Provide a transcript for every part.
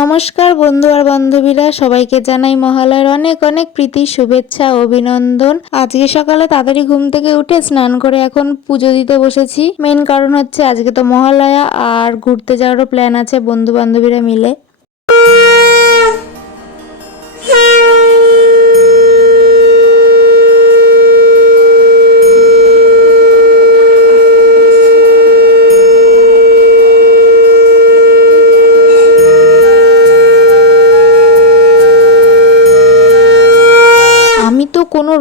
নমস্কার বন্ধু আর বান্ধবীরা, সবাইকে জানাই মহালয়ার অনেক অনেক প্রীতি, শুভেচ্ছা, অভিনন্দন। আজকে সকালে তাড়াতাড়ি ঘুম থেকে উঠে স্নান করে এখন পুজো দিতে বসেছি। মেন কারণ হচ্ছে আজকে তো মহালয়া আর ঘুরতে যাওয়ারও প্ল্যান আছে বন্ধু বান্ধবীরা মিলে।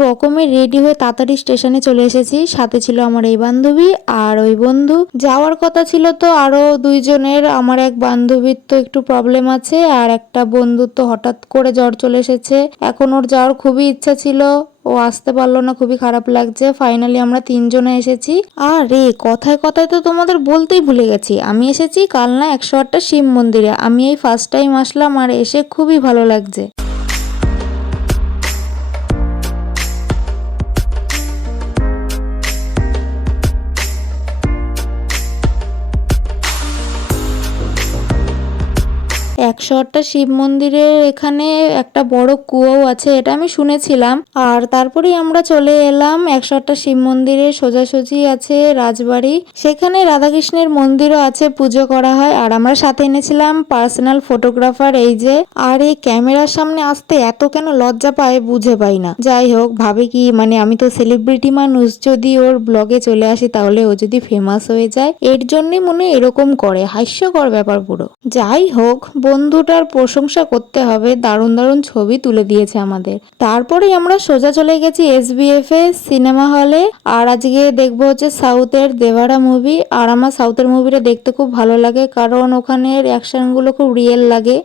রকমে রেডি হয়ে তাড়াতাড়ি স্টেশনে চলে এসেছি। সাথে ছিল আমার এই বান্ধবী আর ওই বন্ধু। যাওয়ার কথা ছিল তো আরও দুইজনের। আমার এক বান্ধবীর তো একটু প্রবলেম আছে আর একটা বন্ধুর তো হঠাৎ করে জ্বর চলে এসেছে। এখন ওর যাওয়ার খুবই ইচ্ছা ছিল। ও আসতে পারল না, খুবই খারাপ লাগছে। ফাইনালি আমরা তিনজনে এসেছি। আর রে কথায় কথায় তো তোমাদের বলতেই ভুলে গেছি। আমি এসেছি কালনা একশো আটটা শিব মন্দিরে। আমি এই ফার্স্ট টাইম আসলাম আর এসে খুবই ভালো লাগছে। একশো আটটা শিব মন্দিরের এখানে একটা বড় কুয়োও আছে, এটা আমি শুনেছিলাম। আর তারপরেই আমরা চলে এলাম, একশো আটটা শিব মন্দিরে সোজাসুজি আছে রাজবাড়ি। সেখানে রাধাকৃষ্ণের মন্দিরও আছে, পুজো করা হয়। আর আমরা সাথে এনেছিলাম পার্সোনাল ফটোগ্রাফার এই যে। আর এই ক্যামেরার সামনে আসতে এত কেন লজ্জা পায় বুঝে পাই না। যাই হোক, ভাবে কি মানে আমি তো সেলিব্রিটি মানুষ, যদি ওর ব্লগে চলে আসি তাহলে ও যদি ফেমাস হয়ে যায়, এর জন্যই মনে এরকম করে। হাস্যকর ব্যাপার পুরো। যাই হোক বন্ধুটার প্রশংসা করতে হবে, দারুণ দারুণ ছবি তুলে দিয়েছে আমাদের। তারপরেই আমরা সোজা চলে গেছি এসবিএফ এ, সিনেমা হলে। আর আজকে দেখব হচ্ছে সাউথের দেবারা মুভি আর আমার সাউথের মুভিটা দেখতে খুব ভালো লাগে, কারণ ওখানের অ্যাকশনগুলো খুব রিয়েল লাগে।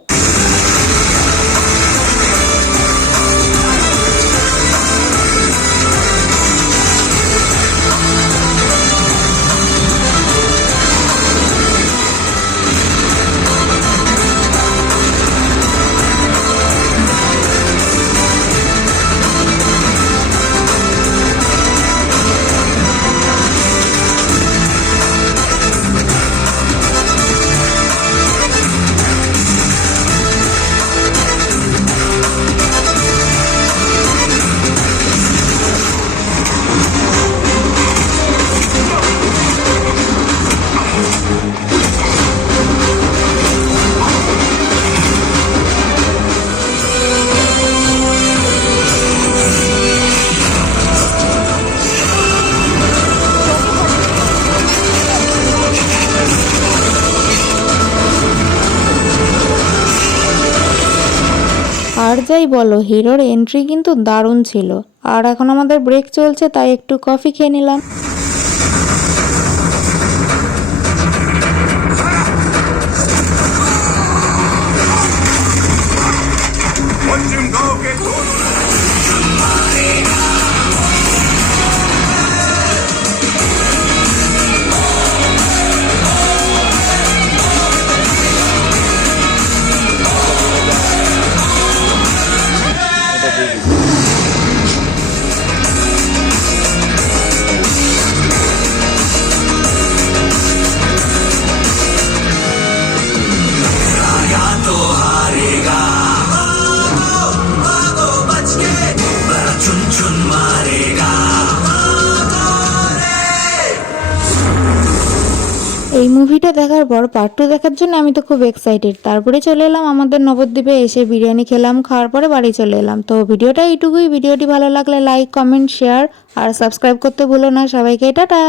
যাই বলো, হিরোর এন্ট্রি কিন্তু দারুণ ছিল। আর এখন আমাদের ব্রেক চলছে, তাই একটু কফি খেয়ে নিলাম। মুভিটা দেখার পর পার্ট টু দেখার জন্য আমি তো খুব এক্সাইটেড তারপরে চলে এলাম আমাদের নবদ্বীপে, এসে বিরিয়ানি খেলাম, খাওয়ার পরে বাড়ি চলে এলাম। তো ভিডিওটা এইটুকুই। ভিডিওটি ভালো লাগলে লাইক কমেন্ট শেয়ার আর সাবস্ক্রাইব করতে ভুলো না। সবাইকে টাটা!